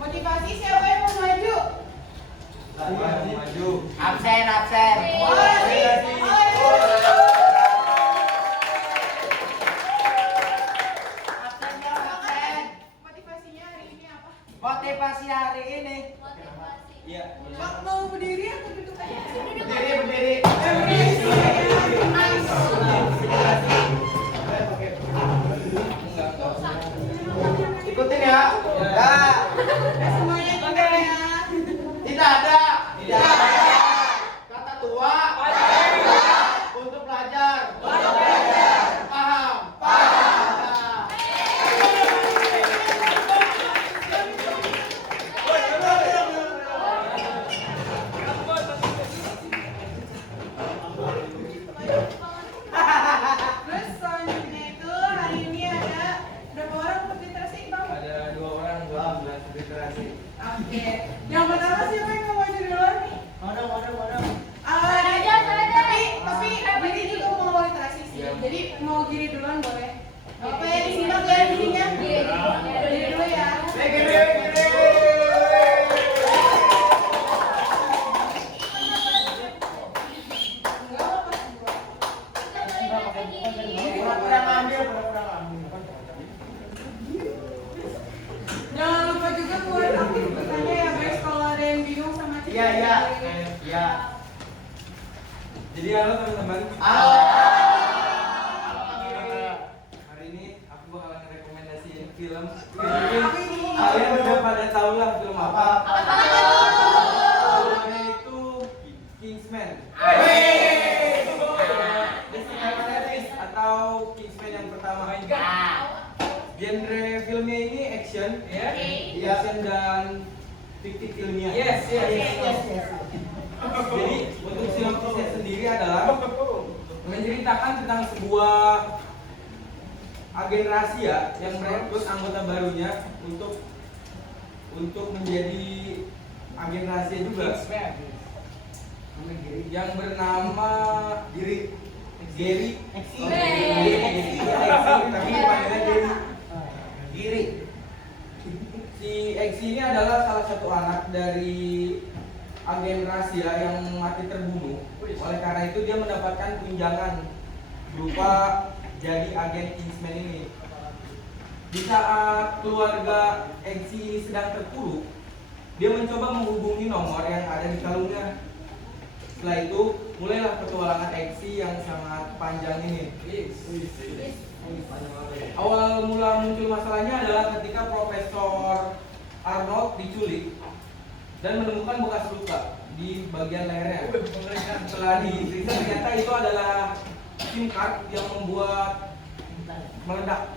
Motivasi siapa yang mau maju? Maju. Absen, absen. Motivasinya hari ini apa? Motivasi hari ini. Iya. Mau berdiri atau duduk aja? Berdiri. Ikutin ya. Ya. Semuanya juga ya. Tidak ada. Kata tua. Untuk belajar. Paham. Terus selanjutnya itu hari ini ada berapa orang konsentrasi bang? Ada 2 orang buat literasi. Oke. Yang pertama siapa yang mau maju duluan nih? Mana. Tapi Giri juga mau literasi sih. Jadi mau Giri duluan boleh. Apa ya di sini ya dirinya? Giri dulu ya. Jangan lupa juga buat aktivitasnya ya guys kalau ada yang bingung sama cerita. Iya. Jadi halo teman-teman. Halo. Hari ini aku bakalan rekomendasiin film. Apa ini? Kalian udah pada tahu lah film apa? Filmnya itu Kingsman. Atau Kingsman yang pertama. Genre filmnya ini action, action dan fiktif ilmiah. Yes. Jadi untuk sinopsisnya sendiri adalah menceritakan tentang sebuah agen rahasia yang merekrut anggota barunya untuk menjadi agen rahasia juga. Yang bernama Gary. Tapi dipanggilnya Gary. Si X ini adalah salah satu anak dari agen rahasia yang mati terbunuh. Oleh karena itu dia mendapatkan tunjangan berupa jadi agen Kingsman ini. Di saat keluarga X ini sedang terpuruk, dia mencoba menghubungi nomor yang ada di kalungnya. Setelah itu mulailah petualangan X yang sangat panjang ini. Awal mula muncul masalahnya adalah ketika Profesor Arnold diculik dan menemukan bekas luka di bagian lehernya. Setelah diperiksa ternyata itu adalah SIM card yang membuat meledak.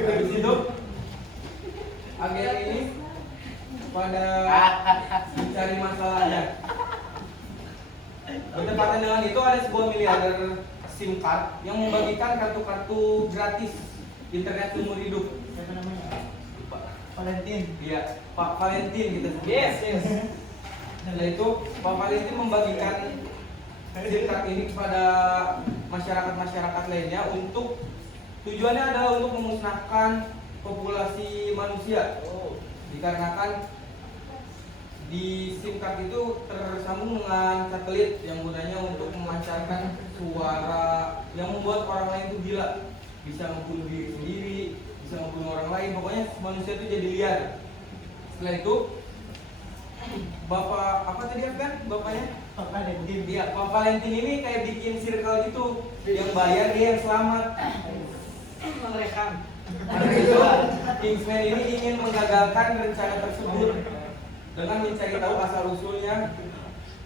Habis itu agen ini pada mencari masalahnya. Bertepatan dengan itu ada sebuah miliarder SIM card yang membagikan kartu-kartu gratis internet seumur hidup. Siapa namanya? Lupa. Valentin. Iya, Pak Valentin gitu. Yes. Setelah itu Pak Valentin membagikan SIM card ini kepada masyarakat lainnya untuk tujuannya adalah untuk memusnahkan populasi manusia. Dikarenakan di SIM card itu tersambung dengan satelit yang gunanya untuk memancarkan suara yang membuat orang lain itu gila, bisa membunuh diri sendiri, bisa membunuh orang lain, pokoknya manusia itu jadi liar. Setelah itu Bapak apa tadi kan bapaknya? Pak Valentin. Iya, Pak Valentin ini kayak bikin circle gitu, yang bayar dia yang selamat. Mengerikan. Karena itu Kingsman ini ingin menggagalkan rencana tersebut dengan mencari tahu asal usulnya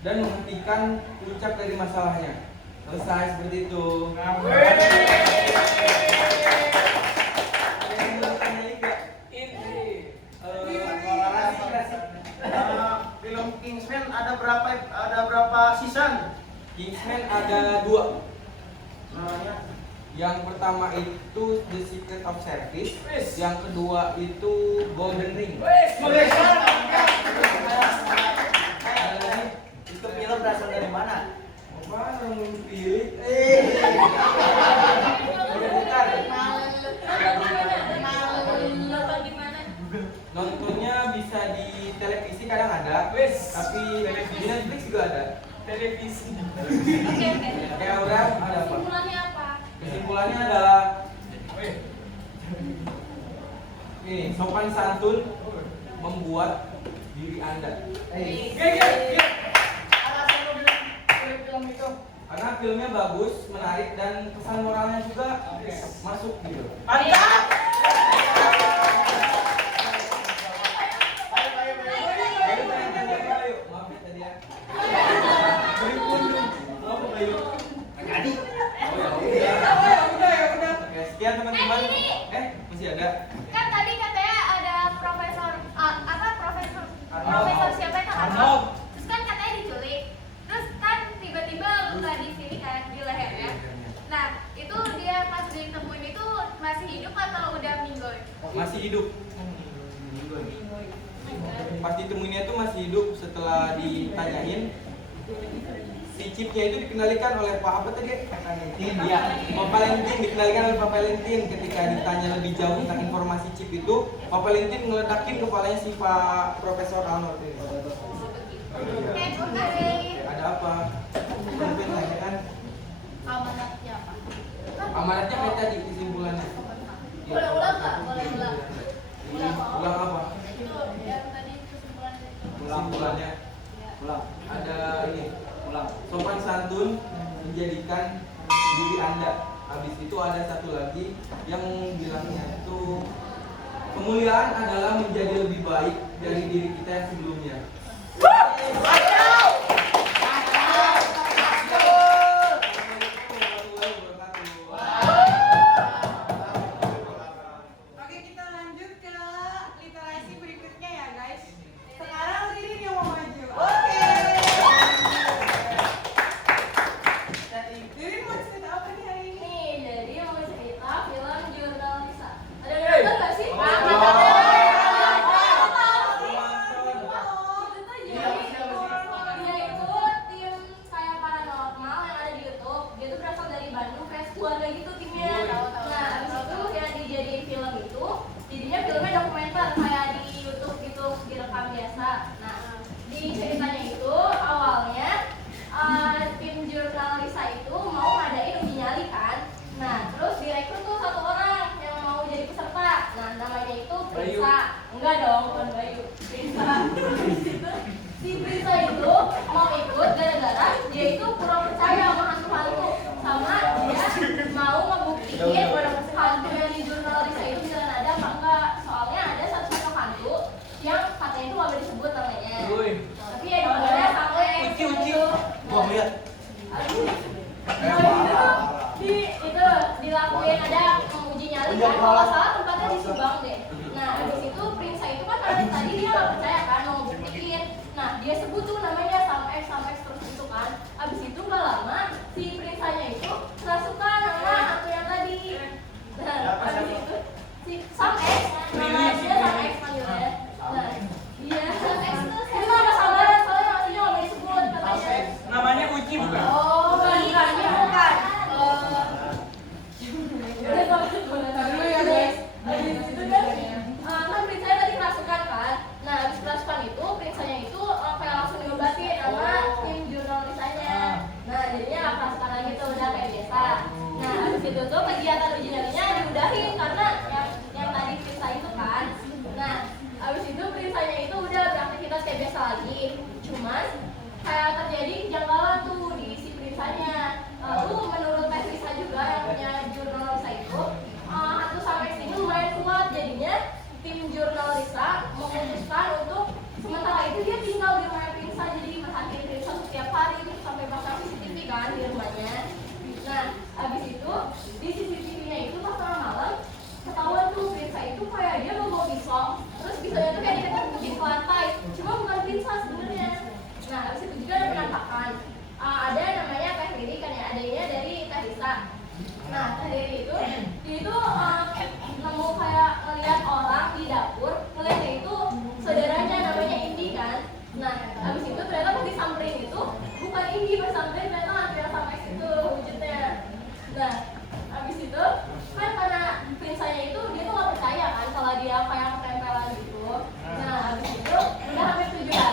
dan menghentikan puncak dari masalahnya. Selesai seperti itu. Ada yang mau tanya lagi nggak? Film Kingsman ada berapa season? Kingsman ada 2. Namanya Yang pertama itu The Secret of Service, yang kedua itu Golden Ring. Itu film berasal dari mana? Apa yang pilih? televisi kadang ada, tapi di Netflix juga ada. Televisi. Oke. Kayak udah ada apa? Kesimpulannya apa? Kesimpulannya adalah ini sopan santun membuat diri Anda. Alasan lo bilang film itu. Karena filmnya bagus, menarik dan pesan moralnya juga masuk gitu. Mantap. Ayo, maaf ya tadi ya. Maaf Bayu. Jadi. Udah. Oke, sekian teman-teman. Masih ada. Kan tadi katanya ada profesor siapa itu Arnold. Terus kan katanya diculik. Terus kan tiba-tiba luka di sini kan di lehernya. Nah, itu dia pas ditemuin itu masih hidup atau udah minggoy? Masih hidup. Pas ditemuinnya tuh masih hidup. Setelah ditanyain, si chipnya itu dikendalikan oleh Pak apa tadi? Iya, Pak Valentin dikendalikan oleh Pak Valentin. Ketika ditanya lebih jauh tentang informasi chip itu, Pak Valentin ngeledakin kepalanya si Pak Profesor Arnold ini. Oke, terima Ada apa? Mungkin tanya kan? Amanatnya apa? Amanatnya kayak tadi kesimpulannya. Boleh ulang nggak? Boleh ulang. Ulang apa? Itu yang tadi kesimpulan itu. Kesimpulannya Ulang. ada ini. Ulang. Sopan santun menjadikan diri Anda. Habis itu ada satu lagi yang bilangnya itu kemuliaan adalah menjadi lebih baik dari diri kita yang sebelumnya. Oke, kita lanjut ke literasi berikutnya ya, guys. Sekarang Ririn yang mau maju. Oke. Ririn mau cerita apa nih hari ini? Jadi mau cerita film Jurnal Lisa. Ada yang nonton nggak sih? Dia itu tim kayak paranormal yang ada di YouTube. Dia tuh berasal dari Bandung, kayak keluarga gitu timnya. Nah, habis itu yang dijadiin film itu, jadinya filmnya dokumenter kayak di YouTube gitu, direkam biasa. Nah, di ceritanya itu awalnya tim Jurnal Lisa itu mau ngadain uji nyali kan. Nah, terus direkrut tuh satu orang yang mau jadi peserta. Nah, namanya itu Prisa. Enggak dong, bukan Bayu. Prisa. Habis itu, si Prisa itu mau ikut gara-gara dia itu kurang percaya sama hantu-hantu. Sama dia mau ngebuktiin hantu yang di Jurnal Lisa itu beneran ada apa enggak. Soalnya ada satu hantu yang katanya itu nggak boleh disebut namanya. Tapi ya dimana sampai Uci. Gua lihat. Itu dilakuin ada uji nyali kan, kalau nggak salah tempatnya di Subang deh. Nah, habis itu Prinsa itu kan karena tadi dia nggak percaya kan mau buktiin. Nah, dia sebut tuh namanya Sam X terus itu kan. Habis itu nggak lama si Prinsanya itu kerasukan sama hantu yang tadi. Nah, habis itu si Sam X, namanya dia Sam X panggilnya. Nah, dia Sam X itu nama samaran soalnya aslinya nggak boleh disebut katanya. Namanya Uci bukan? Oh, bukan. Udah dulu ya guys. Habis itu kan Prinsanya tadi kerasukan kan. Nah, habis kerasukan itu Prinsanya itu kayak langsung diobatin sama tim Jurnal Lisanya. Nah, jadinya nggak kerasukan lagi tuh, udah kayak biasa. Nah, habis itu tuh kegiatan uji nyalinya diudahin karena yang tadi Prinsa itu kan. Nah, habis itu Prinsanya itu udah beraktivitas kayak biasa lagi. Cuman kayak terjadi kejanggalan tuh di si Prinsanya. Lalu menurut tes Lisa juga yang punya Jurnal Lisa itu hantu Sam X ini lumayan kuat, jadinya tim Jurnal Lisa memutuskan untuk sementara itu dia tinggal di rumah Prinsa, jadi merhatiin Prinsa setiap hari gitu, sampai pasang CCTV kan di rumahnya. Nah, abis itu di CCTV-nya itu pas tengah malam ketahuan tuh Prinsa itu kayak dia bawa pisau, terus pisaunya tuh kayak diketuk ke lantai, cuma bukan Prinsa sebenarnya. Nah, abis itu juga ada penampakan. Ada namanya Teh Riri kan ya, adanya dari Teh Risa. Nah, Teh Riri itu dia itu nemu kayak ngeliat orang di dapur, ngeliatnya itu saudaranya namanya Indi kan. Nah, abis itu ternyata pas disamperin itu bukan Indi, pas samperin ternyata hantu yang sama itu wujudnya. Nah, abis itu kan karena Prinsanya itu dia tuh gak percaya kan kalau dia kayak ketempelan gitu. Nah, abis itu udah hampir 7 hari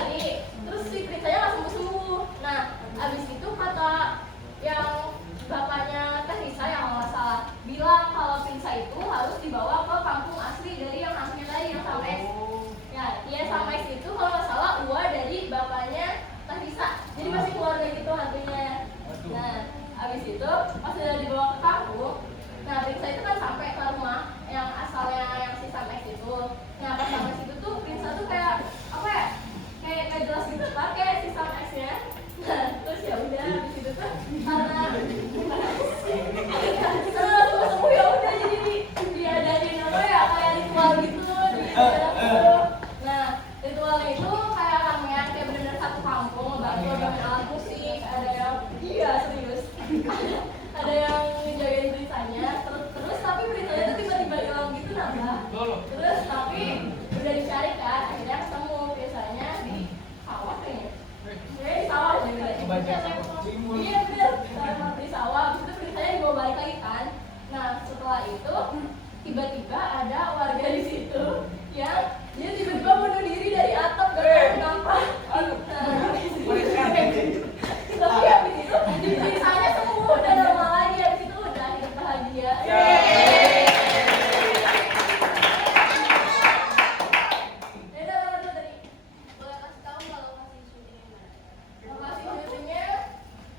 Terus tapi udah dicari kan, akhirnya ketemu biasanya di sawah kayaknya. Di sawah juga. Iya bener, sama di sawah. Habis itu beritanya dibawa balik lagi kan. Nah setelah itu tiba-tiba ada warga di situ yang dia tiba-tiba bunuh diri dari atap gak tahu kenapa. Tapi habis itu sisanya semua udah normal lagi, habis itu udah hidup bahagia.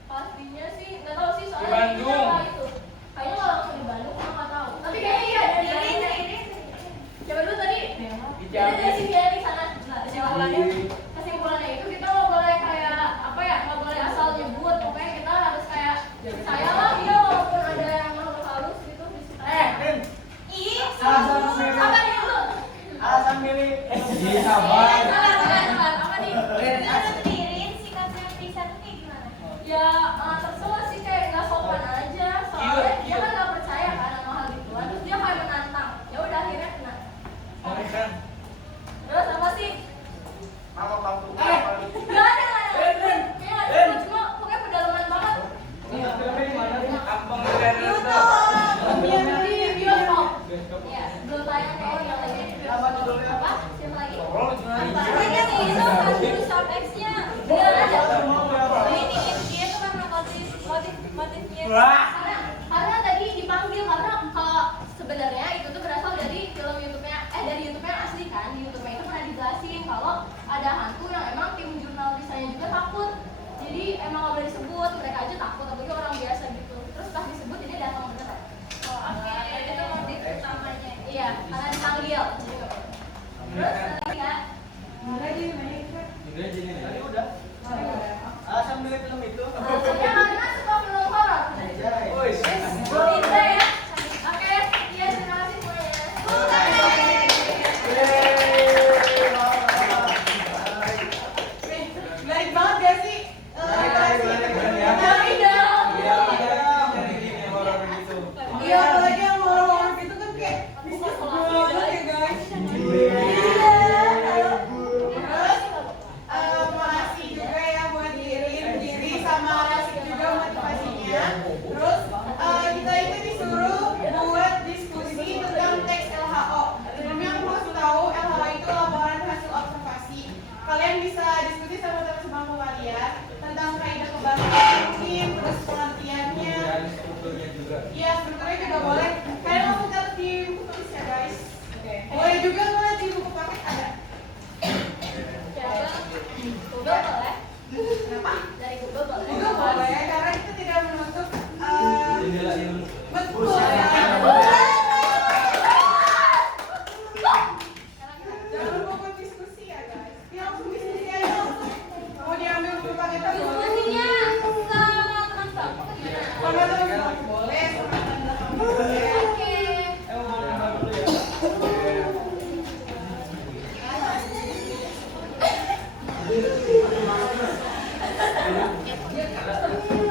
Pastinya sih nggak tahu sih soalnya Di Bandung. apa itu. Kayaknya kalau langsung di Bandung aku nggak tahu. Tapi kayaknya iya dari Bandung. Siapa dulu tadi? Jadi dari sini ya di sana. Nah kesimpulannya itu kita nggak boleh kayak apa ya, nggak boleh asal nyebut. Pokoknya kita harus kayak percaya lah ya walaupun ada yang makhluk halus gitu di sekitar. Rin, Ih, Alasan sabar dulu. alasan milih Iya, sabar. Sabar, apa nih? Tirin sikapnya Prisa tuh kayak gimana? Ya terserah sih kayak nggak sopan aja soalnya dia kan nggak percaya kan sama hal gituan terus dia kayak menantang ya udah akhirnya kena terus apa sih nama kamu. nggak ada kayak nggak ada cuma pokoknya pedalaman banget di bioskop ya belum tayang kayak yang lainnya di Apa bioskop judulnya? apa siapa lagi Tapi kan itu kan dulu Sharp X-nya. nggak ada Ini dia tuh kan motifnya. karena tadi dipanggil karena kalau sebenarnya itu tuh berasal dari film YouTube-nya dari YouTube-nya asli kan di YouTube-nya itu pernah dijelasin kalau ada hantu yang emang tim jurnal desainnya juga takut jadi emang nggak boleh disebut mereka aja takut apalagi orang biasa gitu terus pas disebut ini datang beneran Oke, itu motif utamanya. iya karena dipanggil jadi nggak boleh. Terus lagi ya Udah gini Tadi nih. udah. Alasan milih film itu. alasannya karena suka film horor Woi, Bisa ya oke iya terima kasih semuanya Baik banget gak sih? Keren ya. Dari dong Iya, jadi gini horor gitu. Iya, apalagi yang horor-horor itu kan kayak bisnis banget ya guys. Terus makasih juga ya buat diri sama Rasik juga motivasinya. Terus kita itu disuruh buat diskusi tentang teks LHO. Sebelumnya aku harus tahu LHO itu laporan hasil observasi. Kalian bisa diskusi sama teman sebangku kalian tentang kaidah kebangkitan mungkin, terus pengertiannya. Dan strukturnya juga. Iya, strukturnya juga boleh. Kalian langsung catat di buku tulis ya guys. Boleh juga ngeliat di buku paket ada. Google boleh Kenapa? dari Google boleh Google boleh, karena kita tidak menutup Jendela ilmu. betul. Jangan lupa buat diskusi ya guys. Ya langsung diskusi aja langsung. Mau diambil buku paketnya boleh. diskusinya sama teman kamu gimana? Sama teman boleh, sama teman boleh. Oke. Dulu ya.